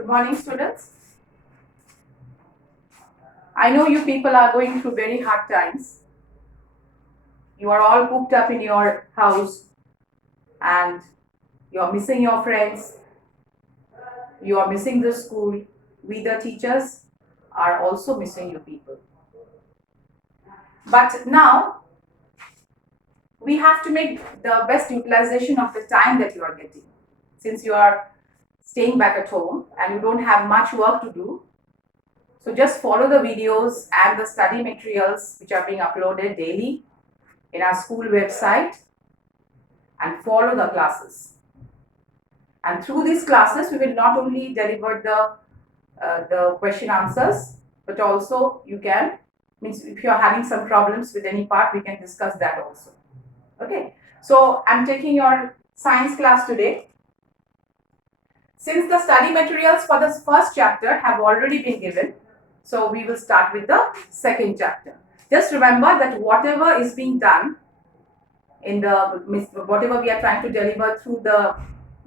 Good morning, students. I know you people are going through very hard times. You are all cooped up in your house and you are missing your friends. You are missing the school. We, the teachers, are also missing you people. But now, we have to make the best utilization of the time that you are getting. Since you are staying back at home and you don't have much work to do, so just follow the videos and the study materials which are being uploaded daily in our school website and follow the classes. And through these classes, we will not only deliver the question answers, but also you can, means if you are having some problems with any part, we can discuss that also. Okay, so I'm taking your science class today. Since the study materials for this first chapter have already been given, so we will start with the second chapter. Just remember that whatever is being done in the, whatever we are trying to deliver through the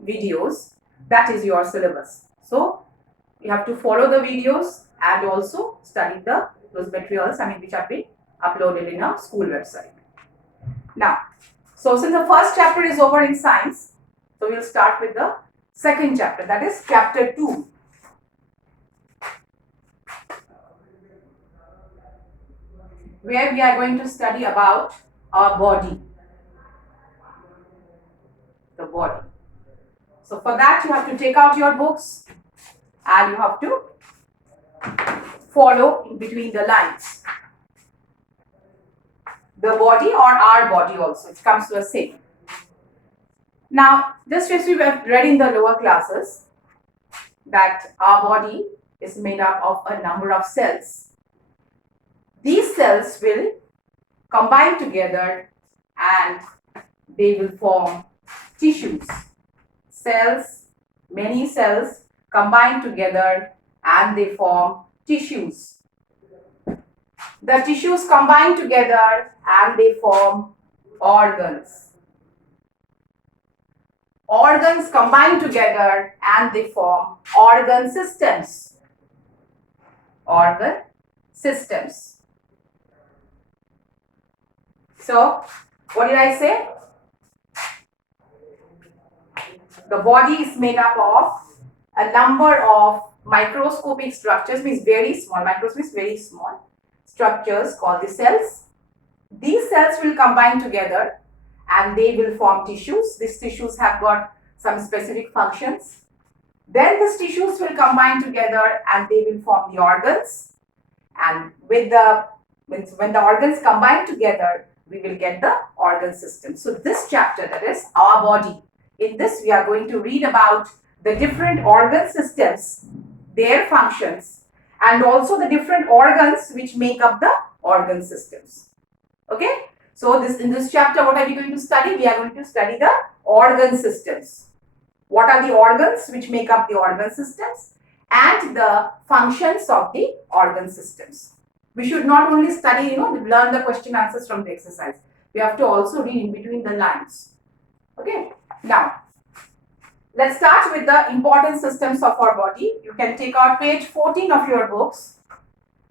videos, that is your syllabus. So you have to follow the videos and also study those materials, which have been uploaded in our school website. Now, so since the first chapter is over in science, so we'll start with the second chapter, that is chapter 2. Where we are going to study about our body. The body. So for that you have to take out your books and you have to follow in between the lines. The body or our body also, it comes to the same. Now, just as we have read in the lower classes, that our body is made up of a number of cells. These cells will combine together and they will form tissues. Cells, many cells combine together and they form tissues. The tissues combine together and they form organs. Organs combine together and they form organ systems. Organ systems. So, what did I say? The body is made up of a number of microscopic structures, means very small, microscopic means very small structures called the cells. These cells will combine together and they will form tissues. These tissues have got some specific functions. Then these tissues will combine together and they will form the organs. And when the organs combine together, we will get the organ system. So this chapter, that is our body, in this we are going to read about the different organ systems, their functions, and also the different organs which make up the organ systems. Okay, so in this chapter, what are we going to study? We are going to study the organ systems. What are the organs which make up the organ systems and the functions of the organ systems. We should not only study, learn the question answers from the exercise. We have to also read in between the lines. Okay, now let's start with the important systems of our body. You can take out page 14 of your books.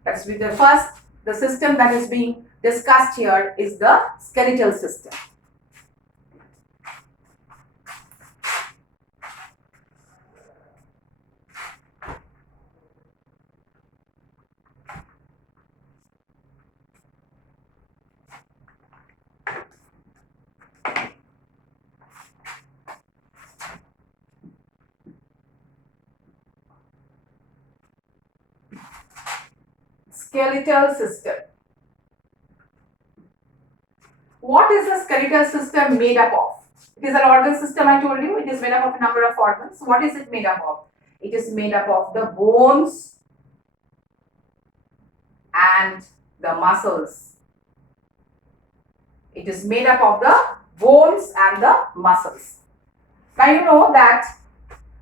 That's with the system that is being discussed here is the skeletal system. Skeletal system. What is the skeletal system made up of? It is an organ system, I told you. It is made up of a number of organs. What is it made up of? It is made up of the bones and the muscles. It is made up of the bones and the muscles. Now you know that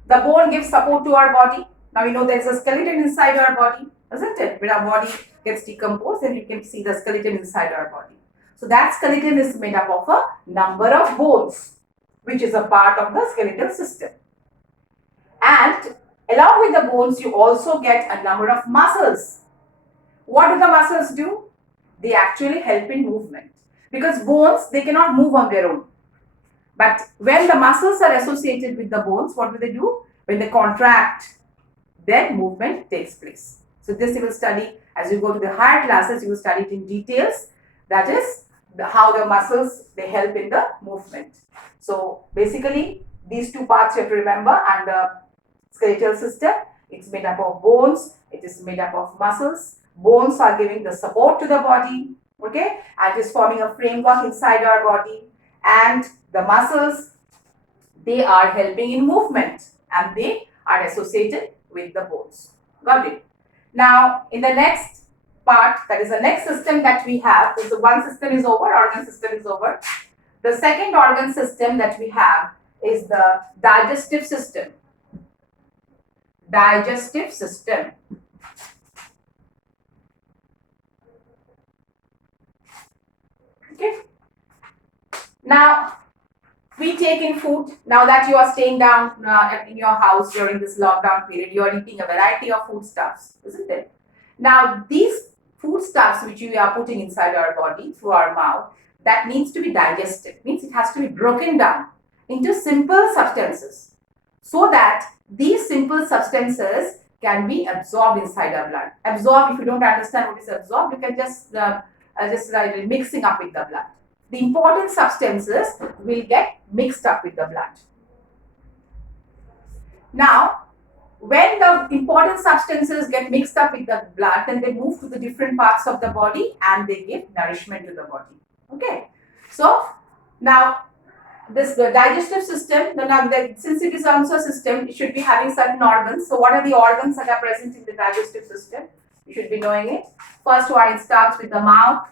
the bone gives support to our body. Now we know there is a skeleton inside our body, isn't it? When our body gets decomposed, then you can see the skeleton inside our body. So that skeleton is made up of a number of bones, which is a part of the skeletal system. And Along with the bones, you also get a number of muscles. What do the muscles do? They actually help in movement. Because bones, they cannot move on their own. But when the muscles are associated with the bones, what do? When they contract, then movement takes place. So this you will study as you go to the higher classes, you will study it in details. That is how the muscles, they help in the movement. So basically, these two parts you have to remember, and the skeletal system, it's made up of bones, it is made up of muscles. Bones are giving the support to the body, okay, and it is forming a framework inside our body. And the muscles, they are helping in movement, and they are associated with the bones. Got it? Now, in the next part, that is the next system that we have, is the one system is over, organ system is over. The second organ system that we have is the digestive system. Digestive system. Okay. Now, we take in food. Now that you are staying down in your house during this lockdown period, you are eating a variety of foodstuffs, isn't it? Now, these foodstuffs which we are putting inside our body through our mouth, that needs to be digested. Means it has to be broken down into simple substances, so that these simple substances can be absorbed inside our blood. Absorb, if you don't understand what is absorbed, you can just like mixing up with the blood. The important substances will get mixed up with the blood. Now, when the important substances get mixed up with the blood, then they move to the different parts of the body and they give nourishment to the body. Okay. So, now this the digestive system, since it is also a system, it should be having certain organs. So, what are the organs that are present in the digestive system? You should be knowing it. First one, it starts with the mouth.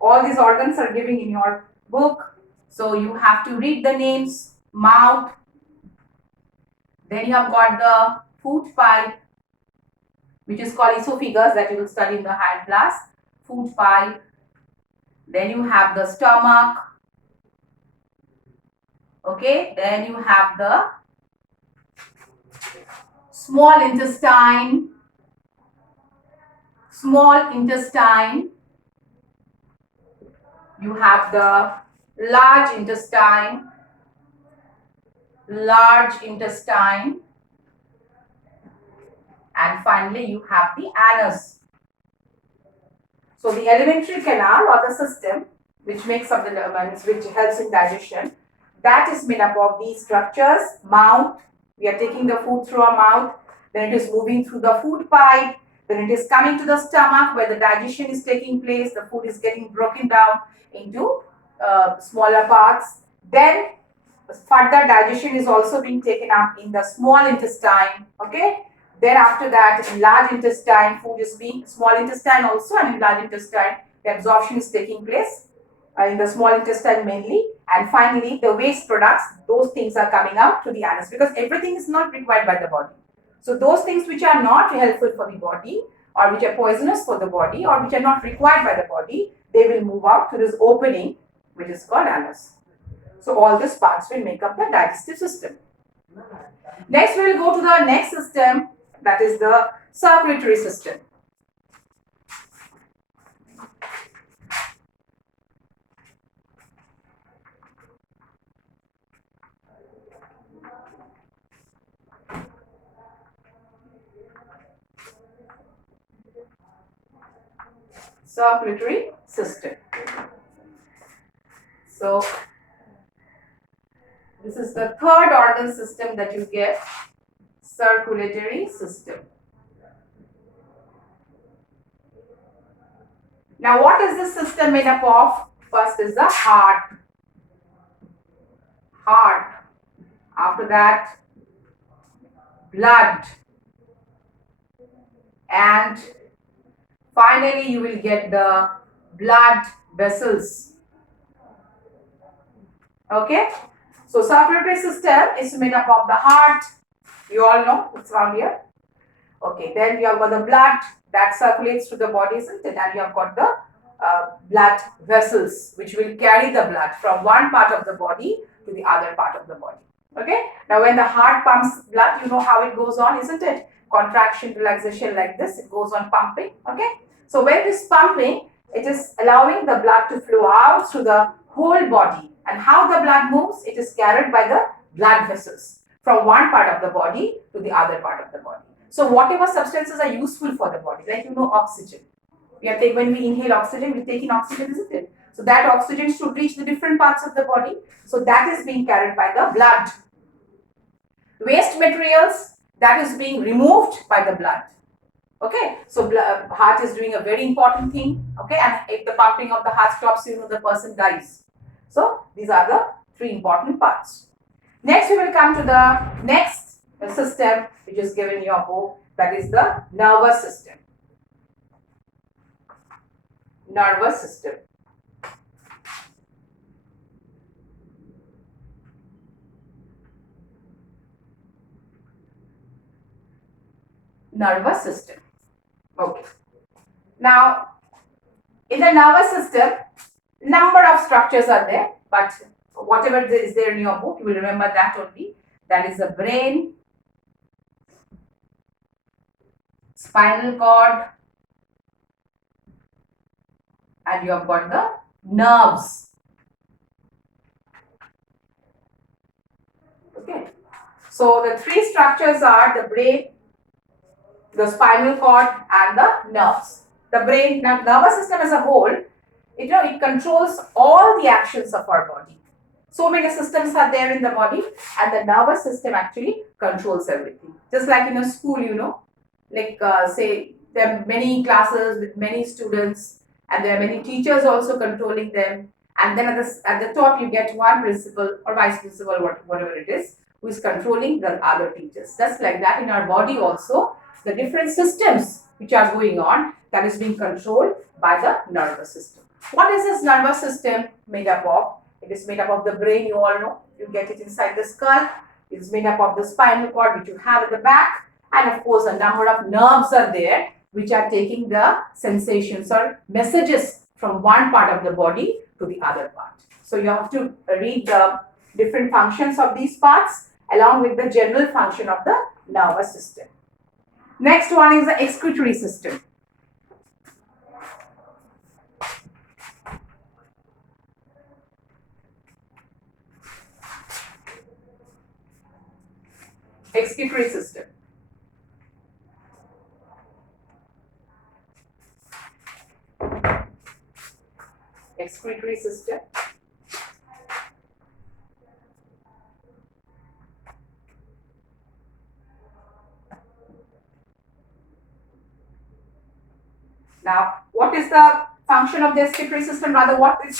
All these organs are given in your book. So, you have to read the names. Mouth. Then you have got the food pipe, which is called esophagus, that you will study in the higher class. Food pipe. Then you have the stomach. Okay, then you have the small intestine. Small intestine. You have the large intestine. Large intestine. And finally, you have the anus. So the alimentary canal or the system which makes up the lemons, which helps in digestion, that is made up of these structures. Mouth, we are taking the food through our mouth, then it is moving through the food pipe, then it is coming to the stomach where the digestion is taking place, the food is getting broken down into smaller parts. Then further digestion is also being taken up in the small intestine, okay. Then after that, in large intestine, food is being, small intestine also, and in large intestine, the absorption is taking place in the small intestine mainly. And finally, the waste products, those things are coming out to the anus, because everything is not required by the body. So those things which are not helpful for the body, or which are poisonous for the body, or which are not required by the body, they will move out to this opening, which is called anus. So all these parts will make up the digestive system. Next, we will go to the next system, that is the circulatory system. Circulatory system. So, this is the third organ system that you get, circulatory system. Now, what is this system made up of? First is the heart. Heart. After that, blood. And finally, you will get the blood vessels. Okay. So, circulatory system is made up of the heart. You all know, it's around here. Okay. Then you have got the blood that circulates through the body, isn't it? And you have got the blood vessels, which will carry the blood from one part of the body to the other part of the body. Okay. Now when the heart pumps blood, you know how it goes on, isn't it? Contraction, relaxation, like this, it goes on pumping. Okay. So when it is pumping, it is allowing the blood to flow out through the whole body. And how the blood moves, it is carried by the blood vessels from one part of the body to the other part of the body. So whatever substances are useful for the body, like oxygen. When we inhale oxygen, we take in oxygen, isn't it? So that oxygen should reach the different parts of the body. So that is being carried by the blood. Waste materials, that is being removed by the blood. Okay, so heart is doing a very important thing. Okay, and if the pumping of the heart stops, the person dies. So these are the three important parts. Next, we will come to the next system which is given in your book, that is the nervous system. Nervous system. Nervous system. Okay. Now, in the nervous system, number of structures are there, but whatever is there in your book, you will remember that only. That is the brain, spinal cord, and you have got the nerves. Okay. So the three structures are the brain, the spinal cord, and the nerves. The brain, nervous system as a whole, it controls all the actions of our body. So many systems are there in the body, and the nervous system actually controls everything. Just like in a school, like say there are many classes with many students, and there are many teachers also controlling them. And then at the top, you get one principal or vice principal, whatever it is, who is controlling the other teachers. Just like that in our body also, the different systems which are going on, that is being controlled by the nervous system. What is this nervous system made up of? It is made up of the brain, you all know. You get it inside the skull. It is made up of the spinal cord, which you have at the back. And of course, a number of nerves are there, which are taking the sensations or messages from one part of the body to the other part. So you have to read the different functions of these parts along with the general function of the nervous system. Next one is the excretory system. Excretory system. Excretory system. Now, what is the function of the excretory system? Rather, what is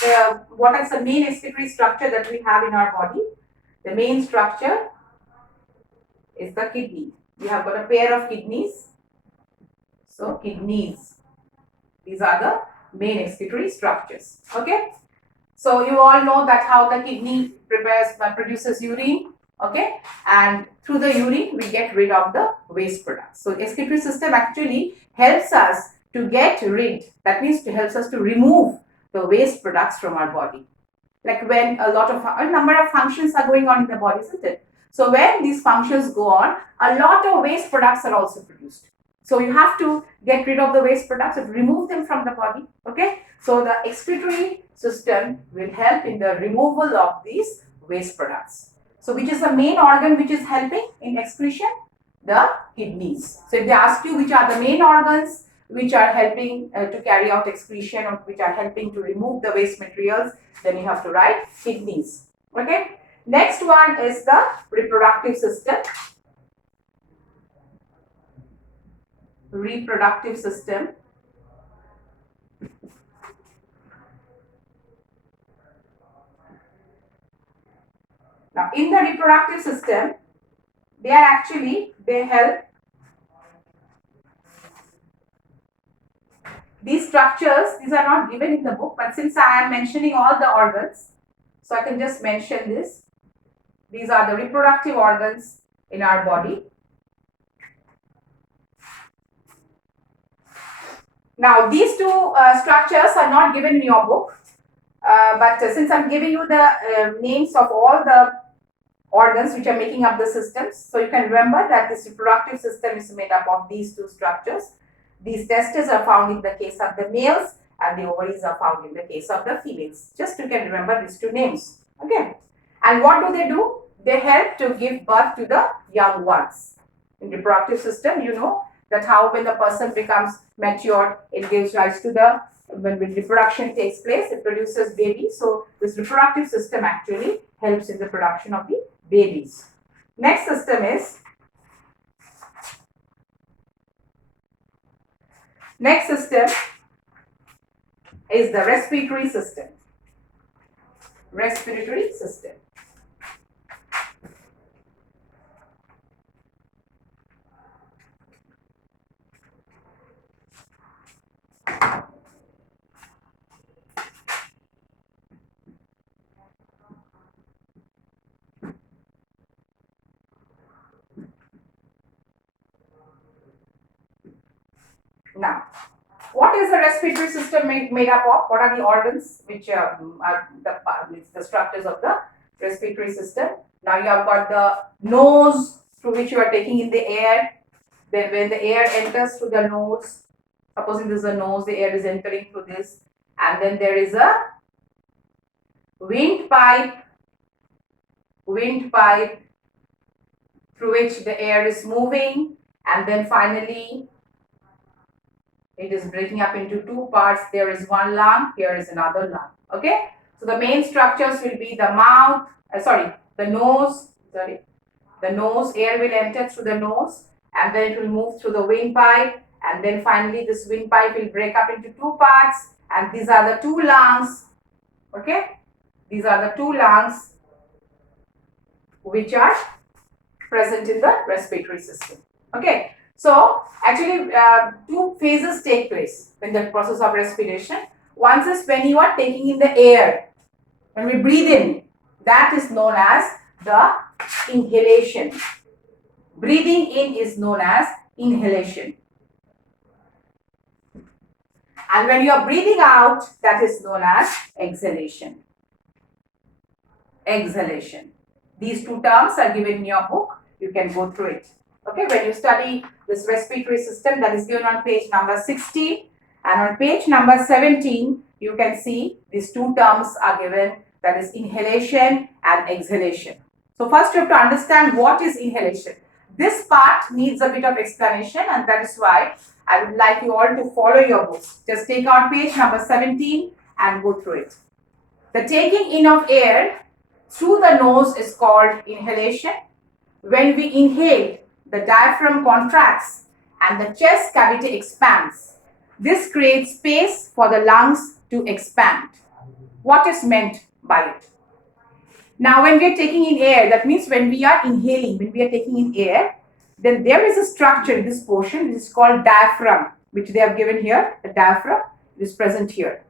the main excretory structure that we have in our body? The main structure is the kidney. We have got a pair of kidneys. So, kidneys. These are the main excretory structures. Okay. So, you all know that how the kidney produces urine. Okay. And through the urine, we get rid of the waste products. So, excretory system actually helps us to get rid, that means it helps us to remove the waste products from our body. Like when a number of functions are going on in the body, isn't it? So when these functions go on, a lot of waste products are also produced. So you have to get rid of the waste products and remove them from the body. Okay. So the excretory system will help in the removal of these waste products. So which is the main organ which is helping in excretion? The kidneys. So if they ask you which are the main organs which are helping to carry out excretion or which are helping to remove the waste materials, then you have to write kidneys. Okay. Next one is the reproductive system. Reproductive system. Now, in the reproductive system, they help. These structures, these are not given in the book, but since I am mentioning all the organs, so I can just mention this. These are the reproductive organs in our body. Now, these two structures are not given in your book, but since I'm giving you the names of all the organs which are making up the systems. So you can remember that this reproductive system is made up of these two structures. These testes are found in the case of the males and the ovaries are found in the case of the females. Just you can remember these two names. Okay. And what do? They help to give birth to the young ones. In reproductive system, you know that how when the person becomes mature, it gives rise to the, when reproduction takes place, it produces babies. So this reproductive system actually helps in the production of the babies. Next system is the respiratory system. Respiratory system. Now, what is the respiratory system made up of? What are the organs which are the structures of the respiratory system? Now you have got the nose through which you are taking in the air. Then when the air enters through the nose, supposing this is a nose, the air is entering through this. And then there is a windpipe through which the air is moving. And then finally, it is breaking up into two parts. There is one lung, here is another lung. Okay. So the main structures will be the mouth, the nose. The nose, air will enter through the nose and then it will move through the windpipe. And then finally this windpipe will break up into two parts. And these are the two lungs. Okay. These are the two lungs which are present in the respiratory system. Okay. So, actually, two phases take place in the process of respiration. One is when you are taking in the air. When we breathe in, that is known as the inhalation. Breathing in is known as inhalation. And when you are breathing out, that is known as exhalation. Exhalation. These two terms are given in your book. You can go through it. Okay, when you study this respiratory system, that is given on page number 16, and on page number 17, you can see these two terms are given, that is inhalation and exhalation. So first you have to understand what is inhalation. This part needs a bit of explanation, and that is why I would like you all to follow your books. Just take out page number 17 and go through it. The taking in of air through the nose is called inhalation. When we inhale, the diaphragm contracts and the chest cavity expands. This creates space for the lungs to expand. What is meant by it? Now, when we are taking in air, that means when we are inhaling, when we are taking in air, then there is a structure in this portion which is called diaphragm, which they have given here. The diaphragm is present here.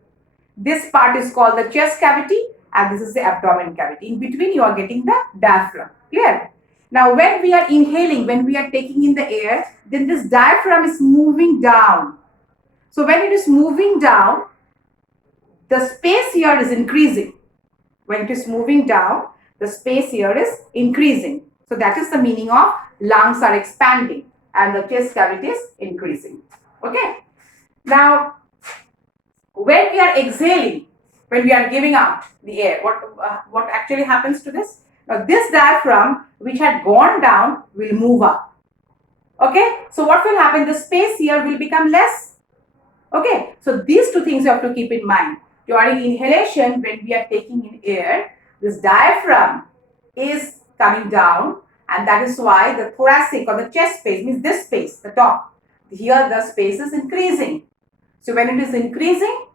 This part is called the chest cavity and this is the abdomen cavity. In between, you are getting the diaphragm. Clear? Now, when we are inhaling, when we are taking in the air, then this diaphragm is moving down. So, when it is moving down, the space here is increasing. When it is moving down, the space here is increasing. So, that is the meaning of lungs are expanding and the chest cavity is increasing. Okay. Now, when we are exhaling, when we are giving out the air, what actually happens to this? Now, this diaphragm which had gone down will move up. Okay. So, what will happen? The space here will become less. Okay. So, these two things you have to keep in mind. During inhalation, when we are taking in air, this diaphragm is coming down, and that is why the thoracic or the chest space, means this space, the top, here the space is increasing. So, when it is increasing,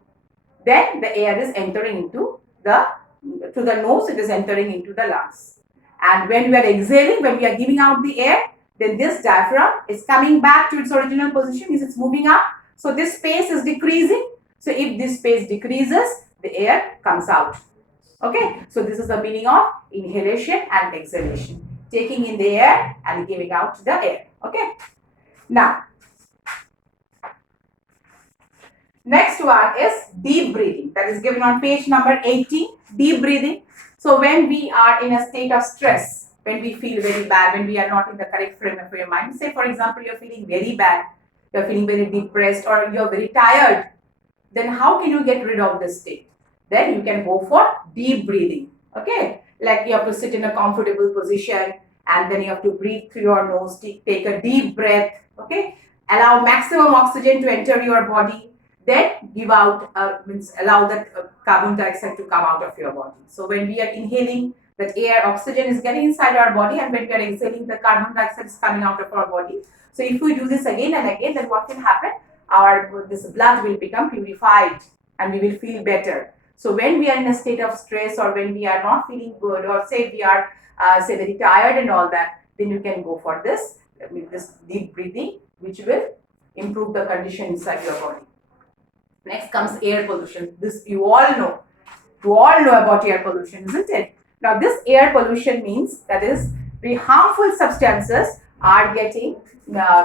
then the air is entering into through the nose, it is entering into the lungs. And when we are exhaling, when we are giving out the air, then this diaphragm is coming back to its original position, means it's moving up. So, this space is decreasing. So, if this space decreases, the air comes out. Okay. So, this is the meaning of inhalation and exhalation. Taking in the air and giving out the air. Okay. Now, next one is deep breathing. That is given on page number 18. Deep breathing. So, when we are in a state of stress, when we feel very bad, when we are not in the correct frame of your mind. Say, for example, you're feeling very bad, you're feeling very depressed, or you're very tired. Then how can you get rid of this state? Then you can go for deep breathing. Okay, like you have to sit in a comfortable position, and then you have to breathe through your nose, take a deep breath. Okay, allow maximum oxygen to enter your body, then give out, means allow that carbon dioxide to come out of your body. So when we are inhaling, that air, oxygen is getting inside our body, and when we are exhaling, the carbon dioxide is coming out of our body. So if we do this again and again, then what can happen? This blood will become purified and we will feel better. So when we are in a state of stress, or when we are not feeling good, or say we are say very tired and all that, then you can go for this deep breathing, which will improve the condition inside your body. Next comes air pollution. This you all know. You all know about air pollution, isn't it? Now this air pollution means that is the harmful substances are getting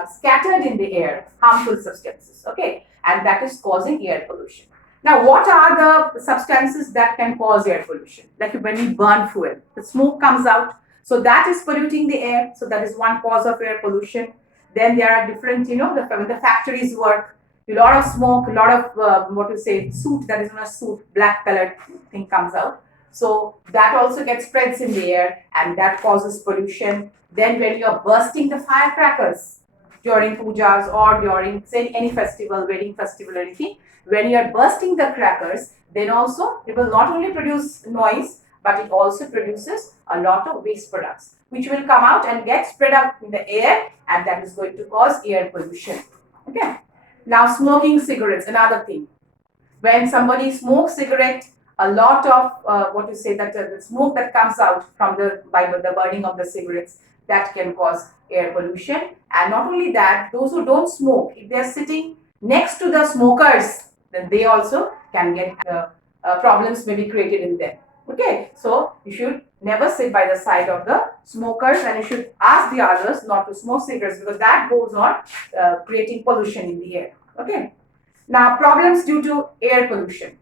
scattered in the air, harmful substances, okay, and that is causing air pollution. Now what are the substances that can cause air pollution? Like when we burn fuel, the smoke comes out, so that is polluting the air, so that is one cause of air pollution. Then there are different, when the factories work, a lot of smoke, a lot of soot, that is not a soot, black colored thing comes out. So that also gets spreads in the air, and that causes pollution. Then when you are bursting the firecrackers during pujas or during say any festival, wedding festival or anything, when you are bursting the crackers, then also it will not only produce noise, but it also produces a lot of waste products, which will come out and get spread out in the air, and that is going to cause air pollution. Okay. Now smoking cigarettes, another thing. When somebody smokes cigarette, a lot of the smoke that comes out from by the burning of the cigarettes, that can cause air pollution. And not only that, those who don't smoke, if they are sitting next to the smokers, then they also can get problems may be created in them. Okay, so you should never sit by the side of the smokers, and you should ask the others not to smoke cigarettes, because that goes on creating pollution in the air. Okay. Now problems due to air pollution.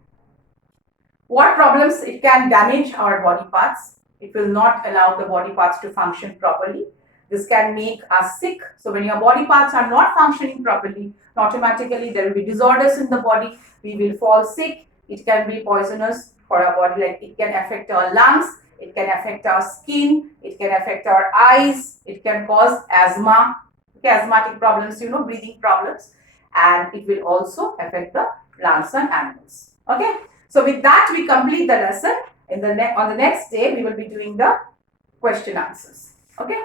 What problems? It can damage our body parts. It will not allow the body parts to function properly. This can make us sick. So when your body parts are not functioning properly, automatically there will be disorders in the body. We will fall sick. It can be poisonous for our body, like it can affect our lungs, it can affect our skin, it can affect our eyes, it can cause asthma, asthmatic problems, breathing problems, and it will also affect the plants and animals. Okay. So with that, we complete the lesson. On the next day, we will be doing the question answers. Okay.